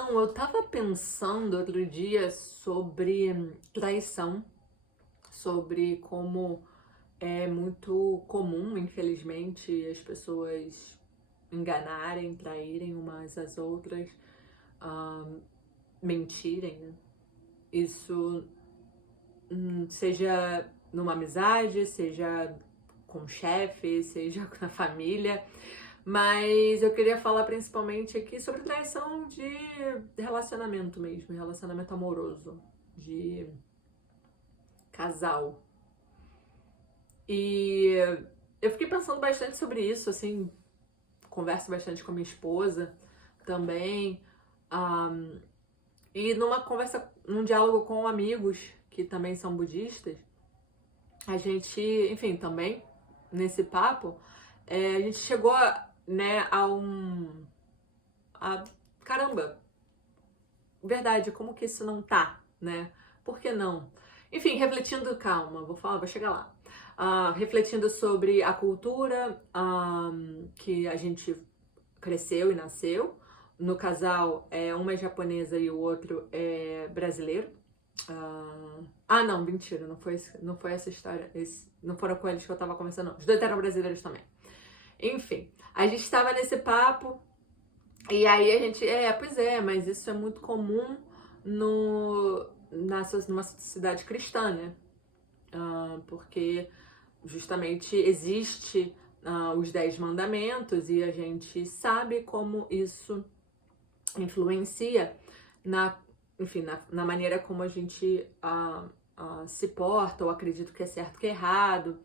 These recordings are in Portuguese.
Então, eu tava pensando outro dia sobre traição, sobre como é muito comum, infelizmente, as pessoas enganarem, traírem umas às outras, ah, mentirem, né? Isso, seja numa amizade, seja com o chefe, seja na família. Mas eu queria falar principalmente aqui sobre traição de relacionamento mesmo, relacionamento amoroso, de casal. E eu fiquei pensando bastante sobre isso, assim, converso bastante com a minha esposa também. Um, e numa conversa, num diálogo com amigos que também são budistas, a gente, enfim, também nesse papo, a gente chegou, né, a caramba, verdade, como que isso não tá, né? Por que não? Enfim, refletindo, calma, vou chegar lá. Refletindo sobre a cultura que a gente cresceu e nasceu. No casal, uma é japonesa e o outro é brasileiro. Não, mentira, não foi essa história. Não foram com eles que eu tava conversando, não. Os dois eram brasileiros também. Enfim, a gente tava nesse papo. E aí a gente, pois é, mas isso é muito comum numa sociedade cristã, né? Porque justamente existe os 10 mandamentos e a gente sabe como isso influencia enfim, na maneira como a gente se porta ou acredita que é certo que é errado,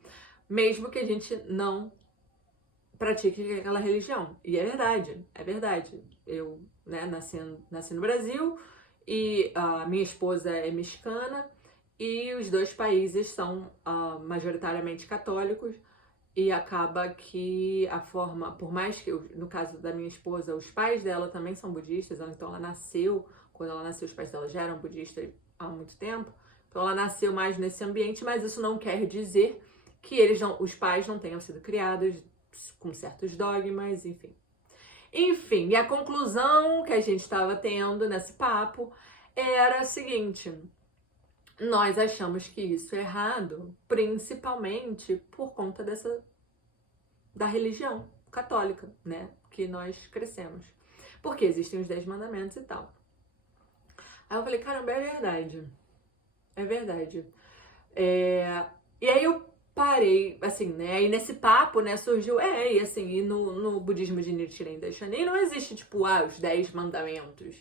mesmo que a gente não pratique aquela religião. E é verdade, é verdade. Eu, né, nasci no Brasil e a minha esposa é mexicana e os dois países são majoritariamente católicos e acaba que a forma, por mais que, no caso da minha esposa, os pais dela também são budistas, então ela nasceu, quando ela nasceu os pais dela já eram budistas há muito tempo, então ela nasceu mais nesse ambiente, mas isso não quer dizer que os pais não tenham sido criados com certos dogmas, enfim. Enfim, e a conclusão que a gente estava tendo nesse papo era a seguinte: nós achamos que isso é errado, principalmente por conta da religião católica, né? Que nós crescemos. Porque existem os 10 mandamentos e tal. Aí eu falei, caramba, é verdade. É verdade. E aí eu parei, assim, né? Aí nesse papo, né, surgiu, e assim, e no budismo de Nichiren Daishonin não existe, tipo, os 10 mandamentos,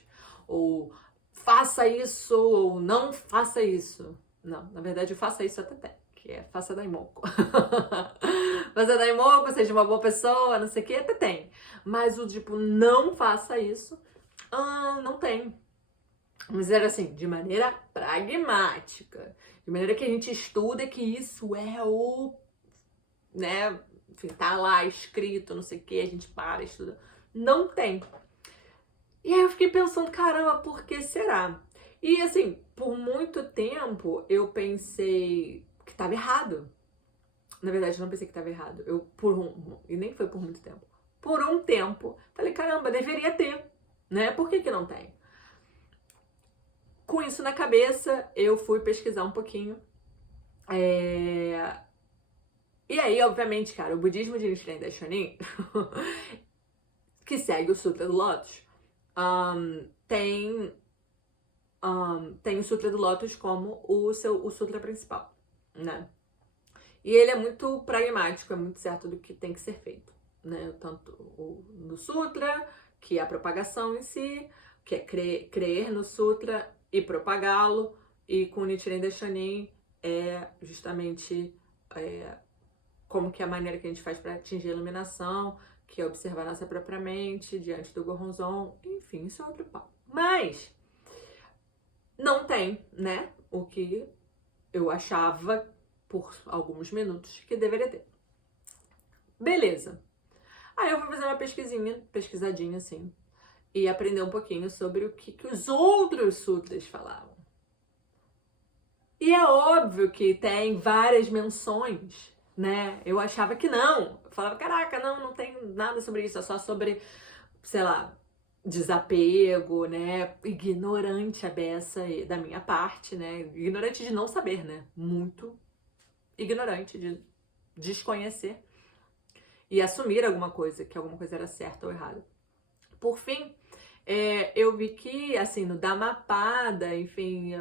ou faça isso, ou não faça isso. Não, na verdade, faça isso até tem, que é faça daimoku. Faça daimoku, seja uma boa pessoa, não sei o que, até tem. Mas o tipo, não faça isso, não tem. Vamos dizer assim, de maneira pragmática, de maneira que a gente estuda que isso é né, enfim, tá lá escrito, não sei o que, a gente estuda. Não tem. E aí eu fiquei pensando, caramba, por que será? E assim, por muito tempo eu pensei que tava errado. Na verdade, eu não pensei que tava errado. E nem foi por muito tempo. Por um tempo, falei, caramba, deveria ter, né? Por que não tem? Com isso na cabeça, eu fui pesquisar um pouquinho. E aí, obviamente, cara, o budismo de Nichiren Daishonin, que segue o Sutra do Lótus, tem o Sutra do Lótus como o sutra principal, né? E ele é muito pragmático, é muito certo do que tem que ser feito, né? Tanto no sutra, que é a propagação em si, que é crer no sutra e propagá-lo, e com o Nichiren Daishonin é justamente como que é a maneira que a gente faz para atingir a iluminação, que é observar nossa própria mente diante do Gohonzon, enfim, isso é outro papo. Mas não tem, né, o que eu achava por alguns minutos que deveria ter. Beleza. Aí eu fui fazer uma pesquisadinha assim, e aprender um pouquinho sobre o que os outros sutras falavam. E é óbvio que tem várias menções, né? Eu achava que não. Eu falava, caraca, não tem nada sobre isso, é só sobre, sei lá, desapego, né? Ignorante a beça da minha parte, né? Ignorante de não saber, né? Muito ignorante de desconhecer e assumir alguma coisa, que alguma coisa era certa ou errada. Por fim, eu vi que, assim, no Dhammapada, enfim,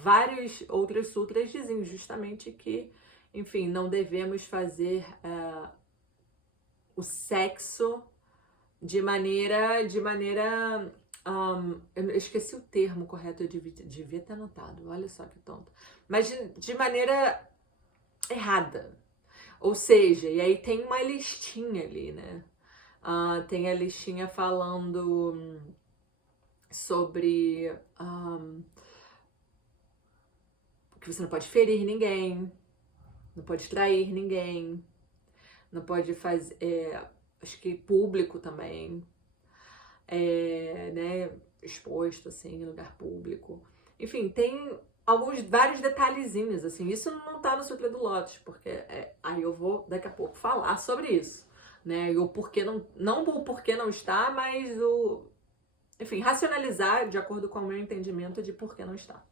vários outros sutras dizem justamente que, enfim, não devemos fazer o sexo de maneira eu esqueci o termo correto, eu devia ter anotado, olha só que tonto. Mas de maneira errada. Ou seja, e aí tem uma listinha ali, né? Tem a listinha falando sobre que você não pode ferir ninguém, não pode trair ninguém, não pode fazer, acho que público também, né, exposto assim em lugar público. Enfim, tem vários detalhezinhos assim. Isso não tá no Sutra do Lótus, porque aí eu vou daqui a pouco falar sobre isso, né? E o porquê não o porquê não está, mas enfim, racionalizar de acordo com o meu entendimento de por que não está.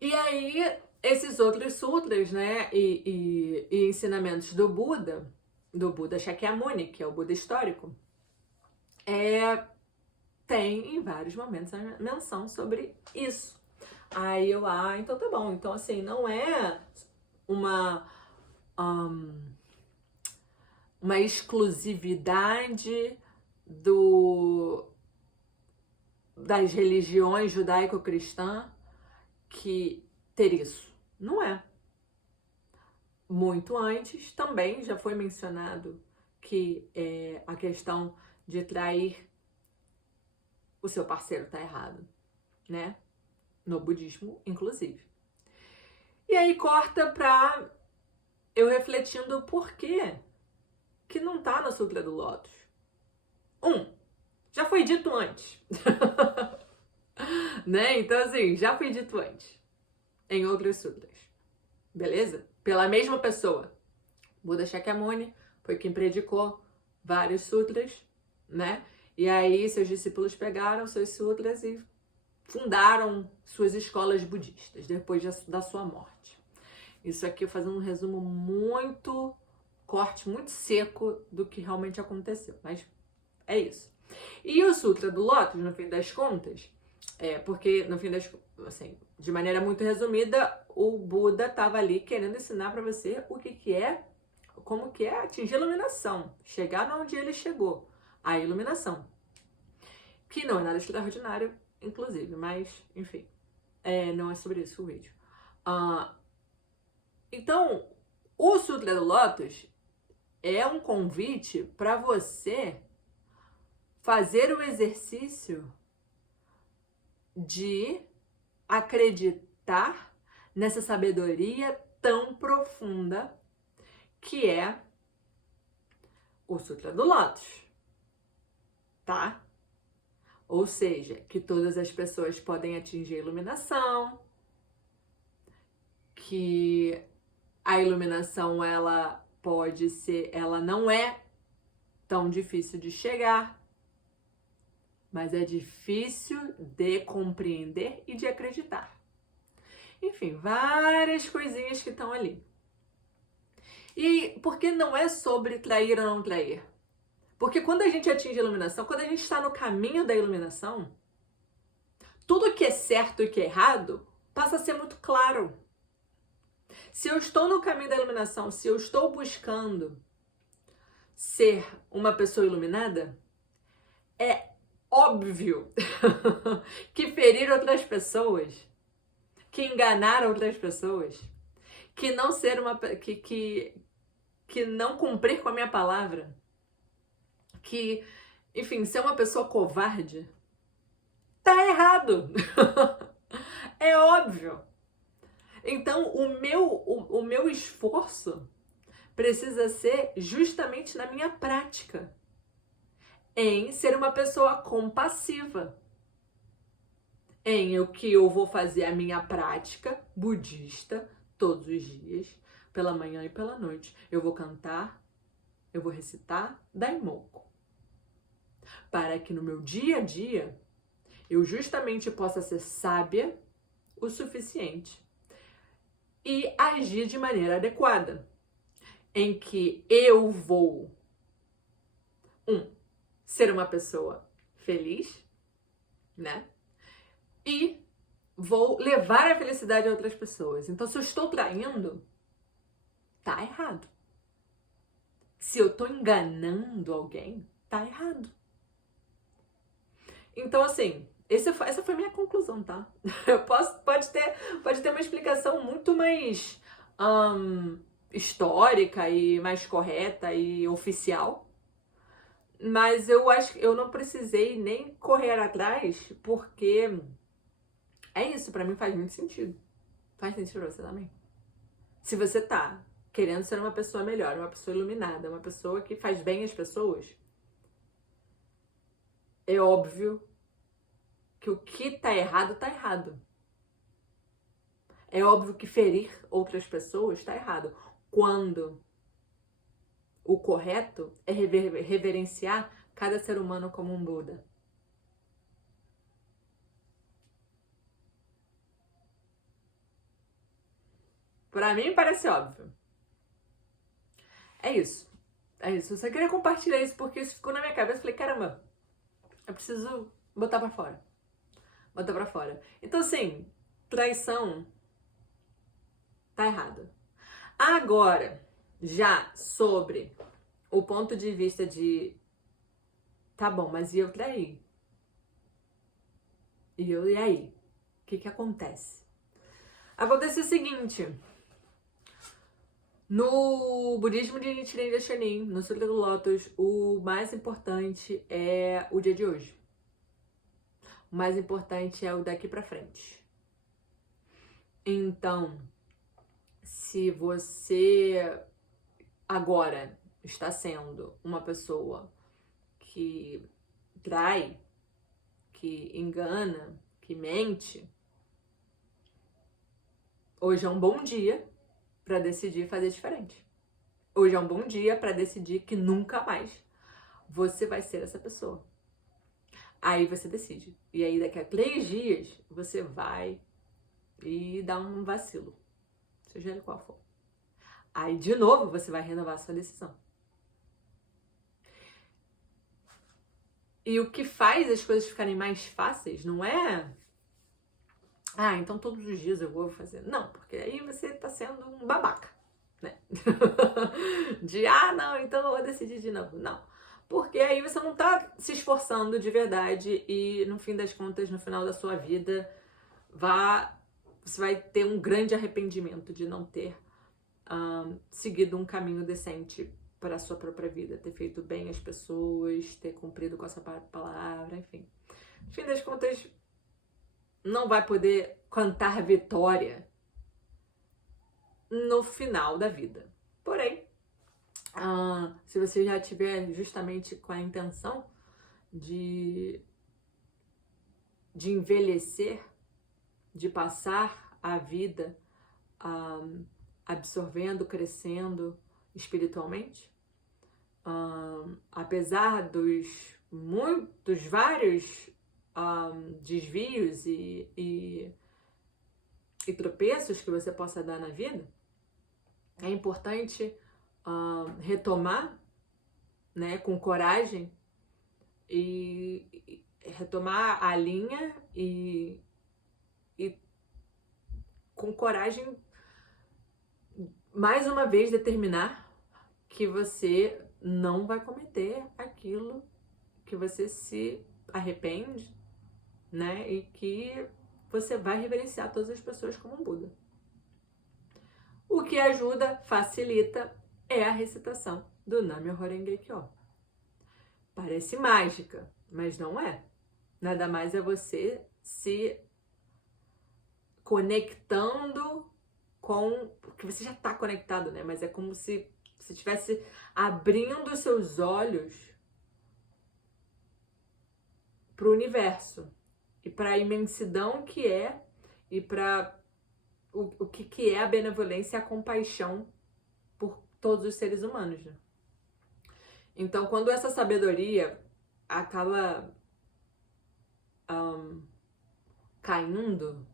E aí, esses outros sutras, né, e ensinamentos do Buda Shakyamuni, que é o Buda histórico, tem em vários momentos a menção sobre isso. Aí eu, então tá bom. Então, assim, não é uma exclusividade das religiões judaico-cristã que ter isso. Não é. Muito antes também já foi mencionado que a questão de trair o seu parceiro tá errado, né? No budismo, inclusive. E aí corta pra eu refletindo por que não tá no Sutra do Lótus. Já foi dito antes. Né? Então, assim, já foi dito antes. Em outros sutras. Beleza? Pela mesma pessoa. Buda Shakyamuni foi quem predicou vários sutras, né? E aí seus discípulos pegaram seus sutras e fundaram suas escolas budistas depois da sua morte. Isso aqui eu fazendo um resumo muito muito seco do que realmente aconteceu, mas é isso. E o Sutra do Lótus, no fim das contas, porque no fim das assim, de maneira muito resumida, o Buda estava ali querendo ensinar para você como que é atingir a iluminação, chegar onde ele chegou, a iluminação. Que não é nada extraordinário, inclusive, mas, enfim, não é sobre isso o vídeo. Então, o Sutra do Lótus é um convite para você fazer o exercício de acreditar nessa sabedoria tão profunda que é o Sutra do Lótus, tá? Ou seja, que todas as pessoas podem atingir a iluminação, que a iluminação ela não é tão difícil de chegar, mas é difícil de compreender e de acreditar. Enfim, várias coisinhas que estão ali. E porque não é sobre trair ou não trair? Porque quando a gente atinge a iluminação, quando a gente está no caminho da iluminação, tudo que é certo e que é errado passa a ser muito claro. Se eu estou no caminho da iluminação, se eu estou buscando ser uma pessoa iluminada, é óbvio que ferir outras pessoas, que enganar outras pessoas, que não ser que não cumprir com a minha palavra, que, enfim, ser uma pessoa covarde, tá errado. É óbvio. Então, o meu esforço precisa ser justamente na minha prática, em ser uma pessoa compassiva, em o que eu vou fazer a minha prática budista todos os dias, pela manhã e pela noite. Eu vou cantar, eu vou recitar Daimoku. para que no meu dia a dia eu justamente possa ser sábia o suficiente e agir de maneira adequada, em que eu vou ser uma pessoa feliz, né? E vou levar a felicidade a outras pessoas. Então, se eu estou traindo, tá errado. Se eu tô enganando alguém, tá errado. Então, assim, essa foi a minha conclusão, tá? Pode ter uma explicação muito mais histórica e mais correta e oficial. Mas eu acho que eu não precisei nem correr atrás, porque é isso, pra mim faz muito sentido. Faz sentido pra você também? Se você tá querendo ser uma pessoa melhor, uma pessoa iluminada, uma pessoa que faz bem às pessoas, é óbvio que o que tá errado, tá errado. É óbvio que ferir outras pessoas tá errado. Quando o correto é reverenciar cada ser humano como um Buda. Pra mim parece óbvio. É isso. É isso. Eu só queria compartilhar isso porque isso ficou na minha cabeça. Eu falei, caramba, eu preciso botar pra fora. Botar pra fora. Então, assim, traição tá errado. Agora, já sobre o ponto de vista de tá bom, mas e eu traí? E aí? O que acontece? Acontece o seguinte. No budismo de Nichiren Daishonin, no Sutra do Lótus, o mais importante é o dia de hoje. O mais importante é o daqui pra frente. Então, se você agora está sendo uma pessoa que trai, que engana, que mente, hoje é um bom dia para decidir fazer diferente. Hoje é um bom dia para decidir que nunca mais você vai ser essa pessoa. Aí você decide. E aí daqui a 3 dias você vai e dá um vacilo. Seja ele qual for. Aí de novo você vai renovar a sua decisão. E o que faz as coisas ficarem mais fáceis não é então todos os dias eu vou fazer. Não, porque aí você tá sendo um babaca, né? De, não, então eu vou decidir de novo. Não. Porque aí você não tá se esforçando de verdade e no fim das contas, no final da sua vida, você vai ter um grande arrependimento de não ter seguido um caminho decente para a sua própria vida, ter feito bem às pessoas, ter cumprido com essa palavra, enfim. No fim das contas, não vai poder cantar vitória no final da vida. Porém, se você já tiver justamente com a intenção de envelhecer, de passar a vida absorvendo, crescendo espiritualmente, apesar dos vários desvios e tropeços que você possa dar na vida, é importante retomar, né, com coragem e retomar a linha e com coragem mais uma vez determinar que você não vai cometer aquilo que você se arrepende, né? E que você vai reverenciar todas as pessoas como um Buda. O que ajuda, facilita, é a recitação do Nam-myoho Renge Kyo. Parece mágica, mas não é. Nada mais é você se conectando com... Porque você já está conectado, né? Mas é como se você estivesse abrindo seus olhos para o universo e para a imensidão que é e para o que é a benevolência e a compaixão por todos os seres humanos, né? Então, quando essa sabedoria acaba caindo,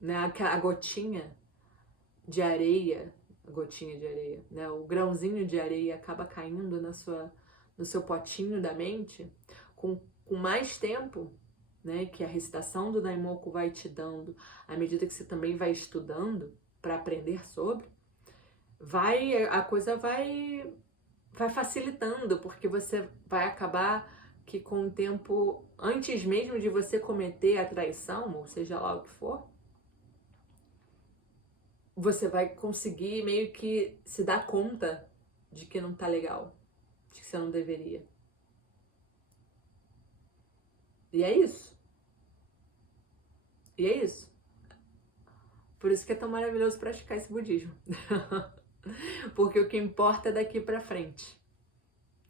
né? A gotinha de areia, né? O grãozinho de areia acaba caindo no seu potinho da mente com mais tempo, né? Que a recitação do Daimoku vai te dando, à medida que você também vai estudando para aprender sobre, a coisa vai facilitando, porque você vai acabar que com o tempo, antes mesmo de você cometer a traição, ou seja lá o que for, você vai conseguir meio que se dar conta de que não tá legal, de que você não deveria. E é isso. E é isso. Por isso que é tão maravilhoso praticar esse budismo. Porque o que importa é daqui pra frente.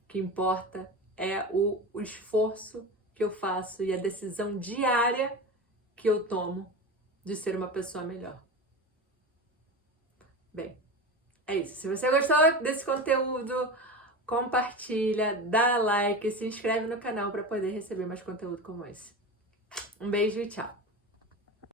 O que importa é o esforço que eu faço e a decisão diária que eu tomo de ser uma pessoa melhor. Bem, é isso. Se você gostou desse conteúdo, compartilha, dá like, se inscreve no canal para poder receber mais conteúdo como esse. Um beijo e tchau!